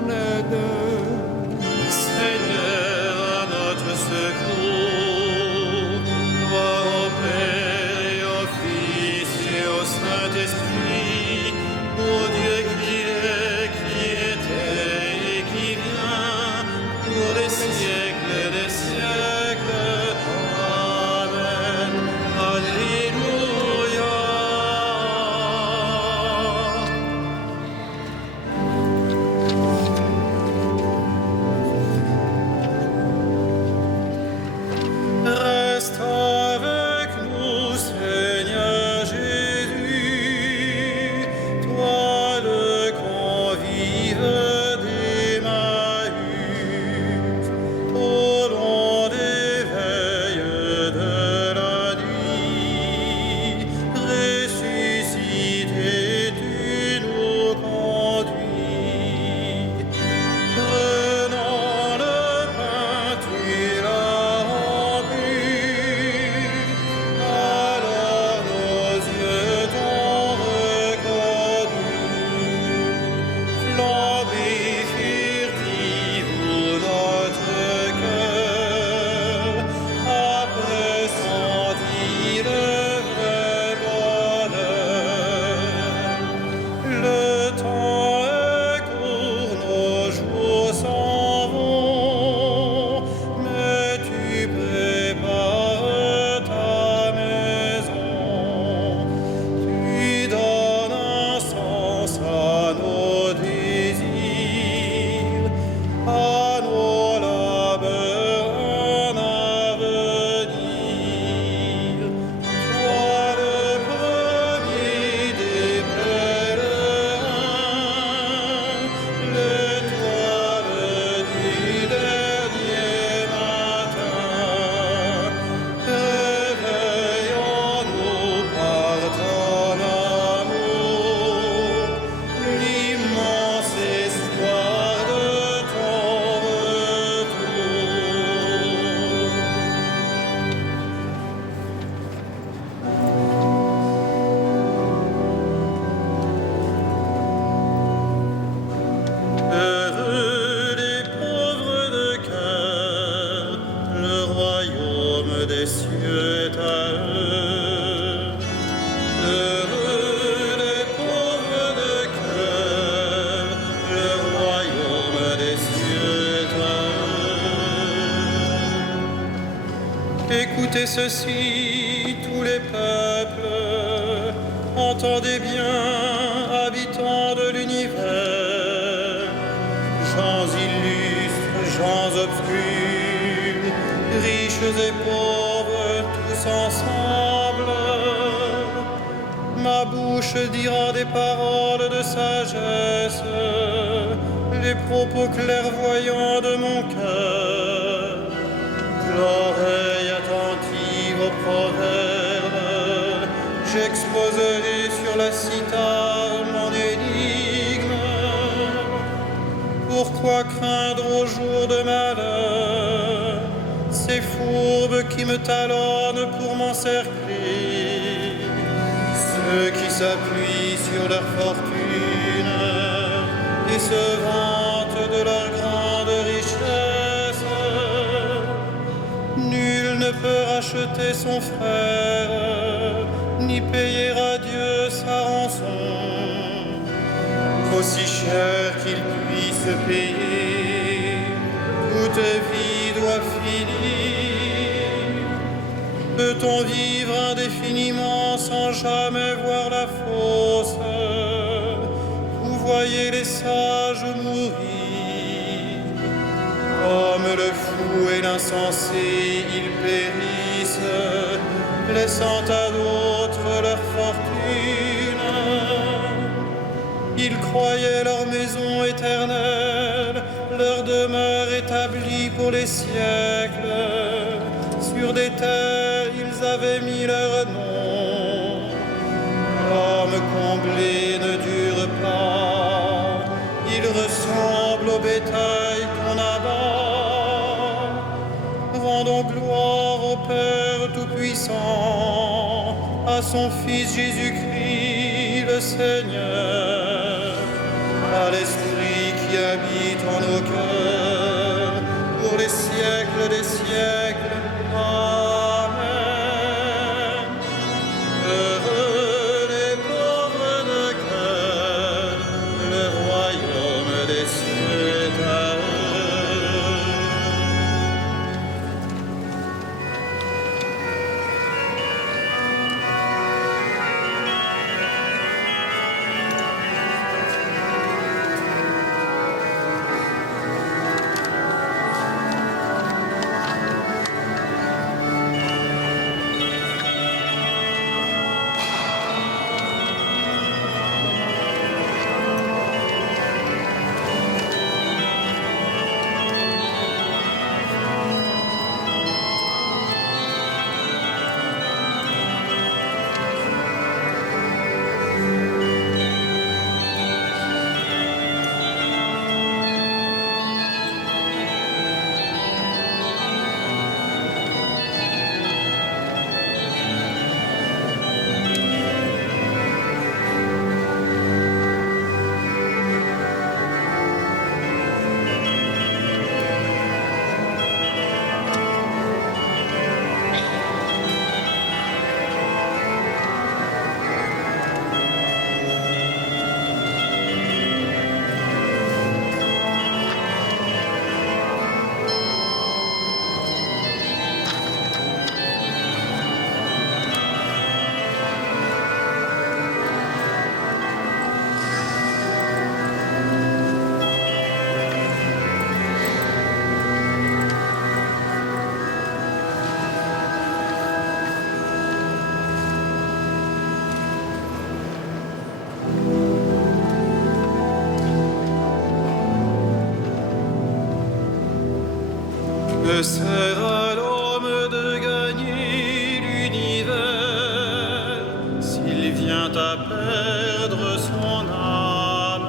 ton aide. Seigneur, à notre secours, gloire au Père et au Fils et au Saint-Esprit, au Dieu qui est, qui était et qui vient, pour les siècles des siècles. Amen. Alléluia. Reste avec nous, Seigneur Jésus, toi le convive d'Emmaüs, au long des veilles de la nuit, ressuscité, tu nous conduis. Prenant le pain, tu l'as rompu, alors nos yeux t'ont reconnu. Flambée furtive où notre cœur après sentit le vrai bonheur. Le temps est court, nos jours s'en vont, mais tu prépares ta maison. Tu donnes un sens à nos désirs, à nos labeurs un avenir. Toi le premier des pèlerins, l'étoile du dernier matin, réveillons-nous par ton amour, l'immense espoir de ton retour. Heureux les pauvres de cœur, le royaume des cieux est à eux. Heureux les pauvres de cœur, le royaume des cieux est à eux. Écoutez ceci, tous les peuples, entendez bien, habitants de l'univers, gens illustres, gens obscurs, riches et pauvres, tous ensemble. Ma bouche dira des paroles de sagesse, les propos clairvoyants de mon cœur. L'oreille attentive aux proverbes, j'exposerai sur la cithare mon énigme. Pourquoi craindre au jour de malheur ces fourbes qui me talonnent pour m'encercler, ceux qui s'appuient sur leur fortune et se vantent de leur grande richesse? Nul ne peut racheter son frère, ni payer à Dieu sa rançon, aussi cher qu'il puisse payer, toute vie doit finir. Peut-on vivre indéfiniment sans jamais voir la fosse? Vous voyez les sages mourir, comme le fou et l'insensé, ils périssent, laissant à d'autres leur fortune. Ils croyaient leur maison éternelle, leur demeure établie pour les siècles. Sur des terres, ils avaient mis leur nom. L'homme comblé ne dure pas, il ressemble au bétail qu'on abat. Rendons gloire au Père Tout-Puissant, à son Fils Jésus-Christ le Seigneur, à l'Esprit qui qui habite en nos cœurs, pour les siècles des siècles. Amen. Heureux les pauvres de cœur, le royaume des cieux est à eux. Que sert à l'homme de gagner l'univers s'il vient à perdre son âme?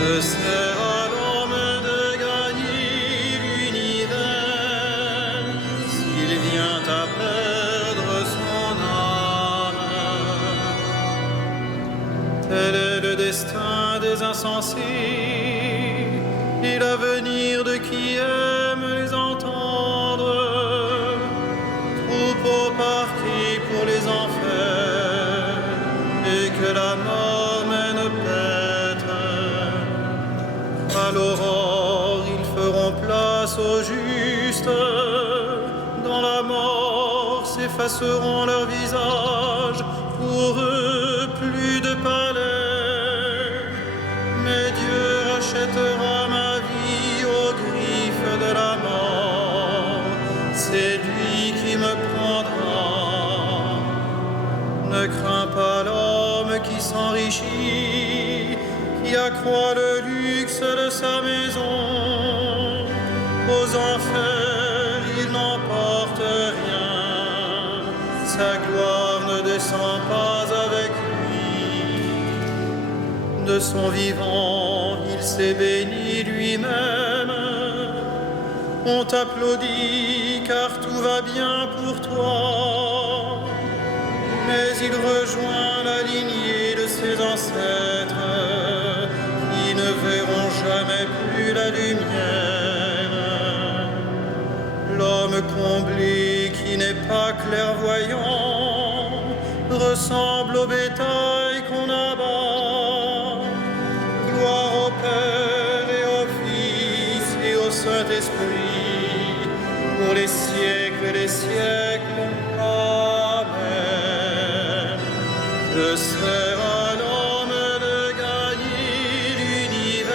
Que sert à l'homme de gagner l'univers s'il vient à perdre son âme? Tel est le destin des insensés et l'avenir de qui aime les entendre. Troupeau parti pour les enfers, et que la mort mène paître. À l'aurore, ils feront place aux justes. Dans la mort s'effaceront leurs visages. Pour eux, plus de palais. Mais Dieu rachètera ma vie aux griffes de la mort. C'est lui qui me prendra. Ne crains pas l'homme qui s'enrichit, qui accroît le luxe de sa maison. Aux enfers, il n'emporte rien. Sa gloire ne descend pas avec lui. De son vivant, il s'est béni lui-même. On t'applaudit car tout va bien pour toi. Mais il rejoint la lignée de ses ancêtres qui ne verront jamais plus la lumière. L'homme comblé qui n'est pas clairvoyant ressemble au bétail qu'on abat. Gloire au Père et au Fils et au Saint-Esprit pour les siècles des siècles. Amen. Que sert à l'homme de gagner l'univers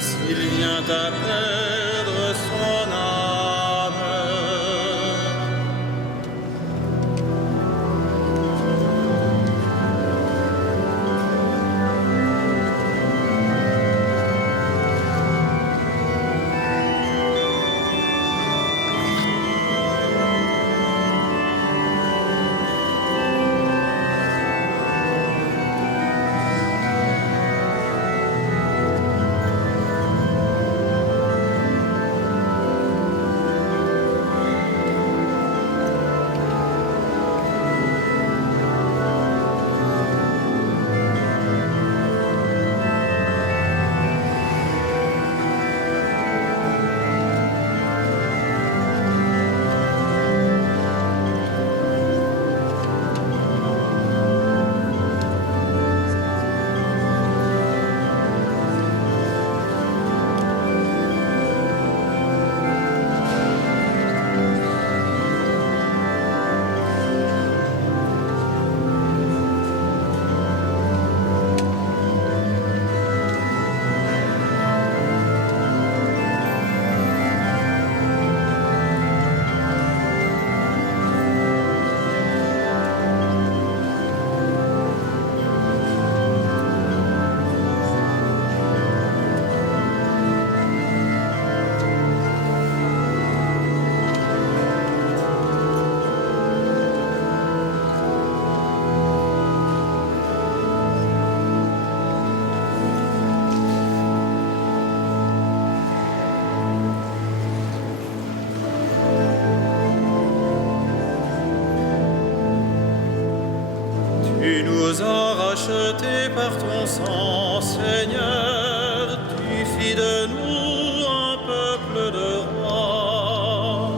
s'il vient à perdre son âme? sang, Seigneur, tu fis de nous un peuple de rois.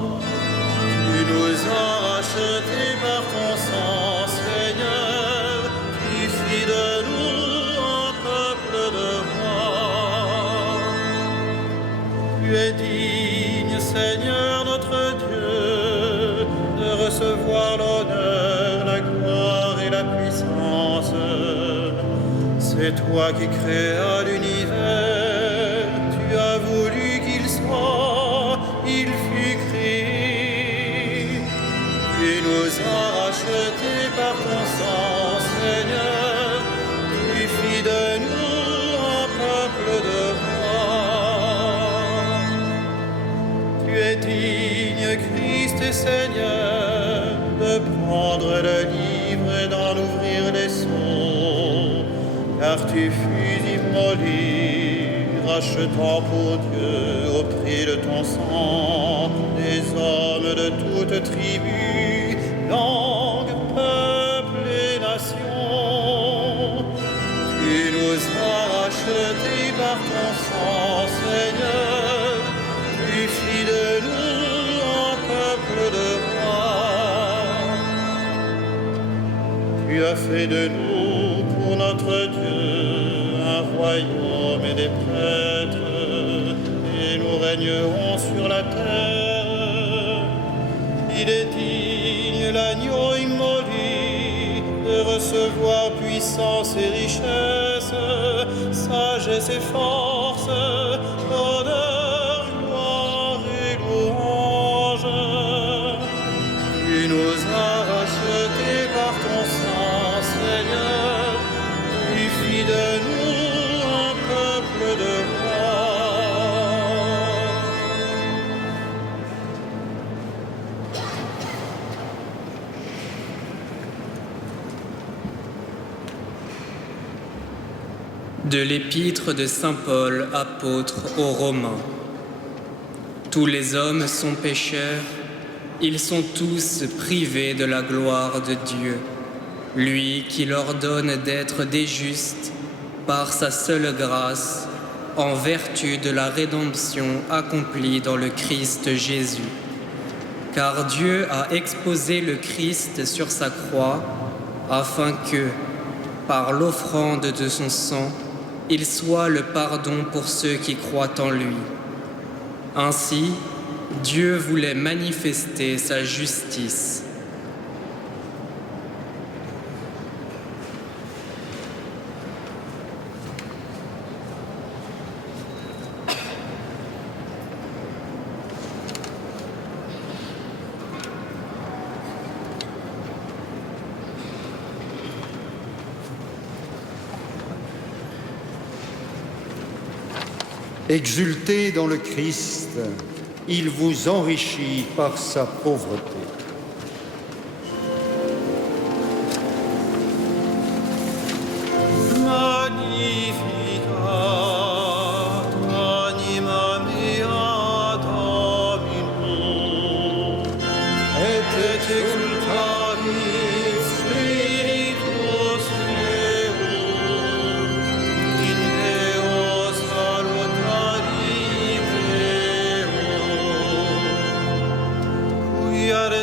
Tu nous as rachetés par ton sang, Seigneur, tu fis de nous un peuple de rois. Tu es digne, Seigneur notre Dieu, de recevoir l'honneur, la gloire et la puissance. C'est toi qui créas l'univers, tu as voulu qu'il soit, il fut créé. Tu nous as rachetés par ton sang, Seigneur, tu fis de nous un peuple de rois. Tu es digne, Christ et Seigneur, de prendre le livre et d'en ouvrir les sceaux, car tu fus immolé, rachetant pour Dieu au prix de ton sang des hommes de toutes tribus, langues, peuples et nations. Tu nous as rachetés par ton sang, Seigneur, tu fis de nous un peuple de rois. Tu as fait de nous pour notre Dieu un royaume et des prêtres, et nous régnerons sur la terre. Il est digne, l'agneau immolé, de recevoir puissance et richesse, sagesse et force, honneur, gloire et louange. Tu nous as rachetés par ton sang, Seigneur, tu fis de nous un peuple de rois. De l'épître de saint Paul, apôtre aux Romains. Tous les hommes sont pécheurs, ils sont tous privés de la gloire de Dieu, lui qui leur donne d'être des justes par sa seule grâce, en vertu de la rédemption accomplie dans le Christ Jésus. Car Dieu a exposé le Christ sur sa croix, afin que, par l'offrande de son sang, il soit le pardon pour ceux qui croient en lui. Ainsi, Dieu voulait manifester sa justice. Exultez dans le Christ, il vous enrichit par sa pauvreté.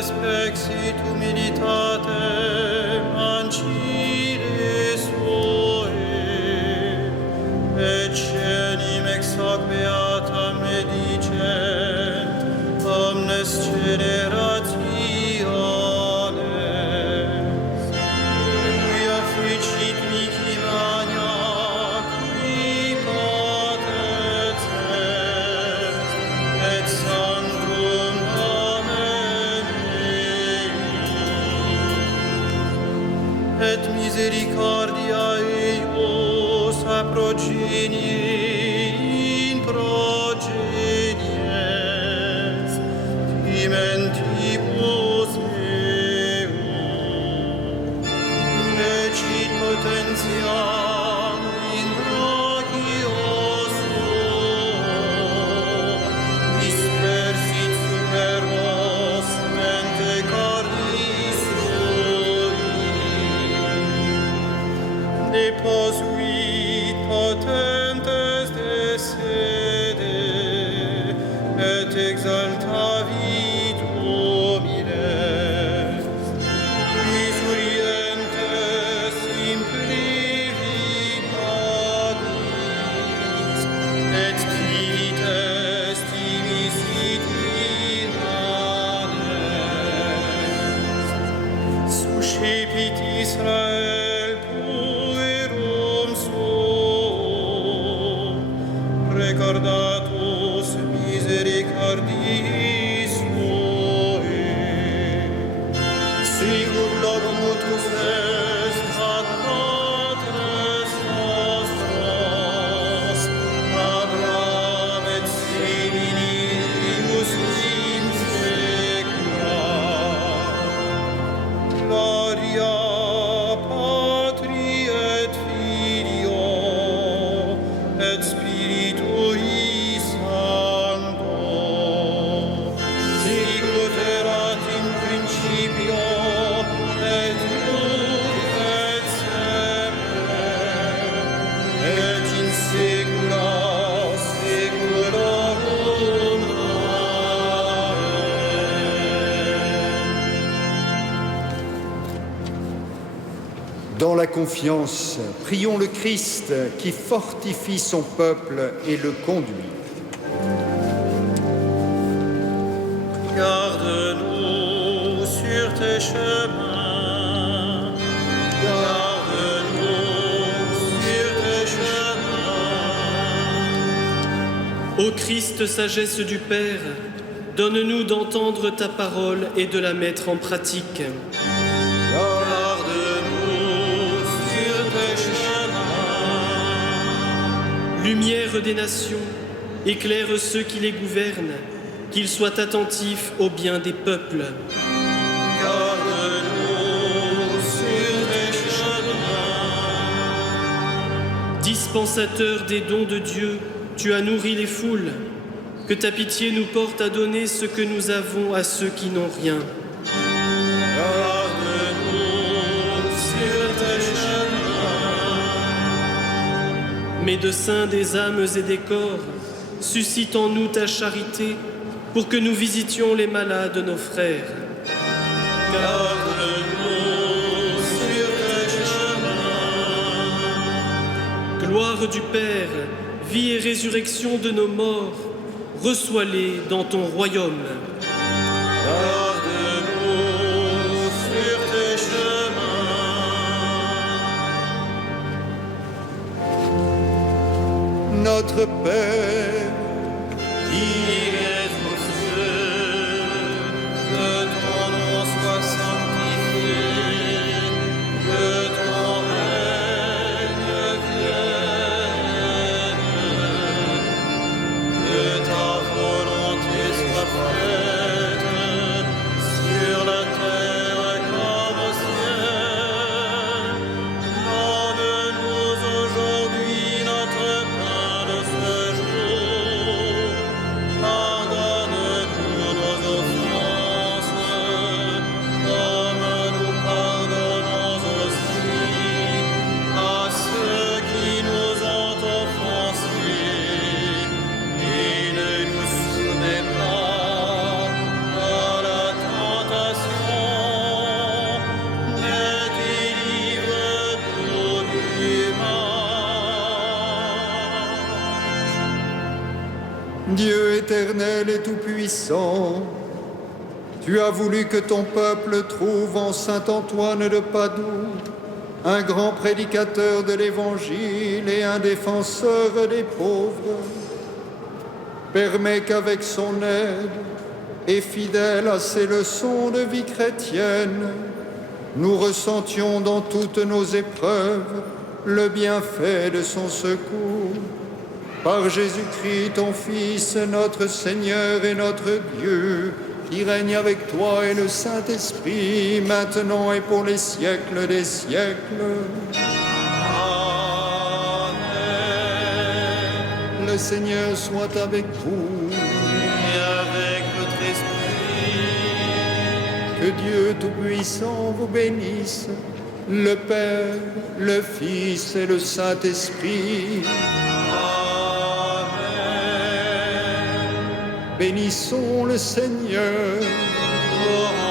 Spexit humilitatem ancide suae, et cenim ex hoc beatam medicent, omnes generationes. Quia ficit mihi magna, qui potens est, et sanctum nomen et misericordia eius a progenie in progenies timentibus meum, ecit potentiam in brachio suo, dispersit super vos mente cordis sui. sede et exaltavit homines, misurientes simplivitatis et tibites timisit inanes, suscipit Israel puerum suum, recordatus misericordis Tuae, sicut locutus est ad patres nostros, Abraham et similibus in saecula. Gloria Patri et Filio et Spiritui Sancto, sicut erat in principio et nunc et semper et in saecula saeculorum. Amen. Dans la confiance, prions le Christ qui fortifie son peuple et le conduit. Garde-nous sur tes chemins. Garde-nous sur tes chemins. Ô Christ, sagesse du Père, donne-nous d'entendre ta parole et de la mettre en pratique. Garde-nous sur tes chemins. Lumière des nations, éclaire ceux qui les gouvernent, qu'ils soient attentifs au bien des peuples. Garde-nous sur tes chemins. Dispensateur des dons de Dieu, tu as nourri les foules. Que ta pitié nous porte à donner ce que nous avons à ceux qui n'ont rien. Garde-nous sur tes chemins. Médecin des âmes et des corps, suscite en nous ta charité pour que nous visitions les malades, nos frères. Garde-nous sur tes chemins. Gloire du Père, vie et résurrection de nos morts, reçois-les dans ton royaume. Garde-nous sur tes chemins. Notre Père, Qui es aux cieux, que ton nom soit sanctifié, que ton règne vienne, que ta volonté soit faite sur la terre comme au ciel. Donne-nous aujourd'hui notre pain de ce jour. Pardonne-nous nos offenses, comme nous pardonnons aussi à ceux qui nous ont offensés. Et ne nous soumets pas à la tentation, mais délivre-nous du mal. Dieu éternel et tout-puissant, tu as voulu que ton peuple trouve en saint Antoine de Padoue un grand prédicateur de l'Évangile et un défenseur des pauvres. Permets qu'avec son aide et fidèle à ses leçons de vie chrétienne, nous ressentions dans toutes nos épreuves le bienfait de son secours. Par Jésus-Christ, ton Fils, notre Seigneur et notre Dieu, qui règne avec toi et le Saint-Esprit, maintenant et pour les siècles des siècles. Amen. Le Seigneur soit avec vous. Et avec votre esprit. Que Dieu Tout-Puissant vous bénisse, le Père, le Fils et le Saint-Esprit. Amen. Bénissons le Seigneur. Ô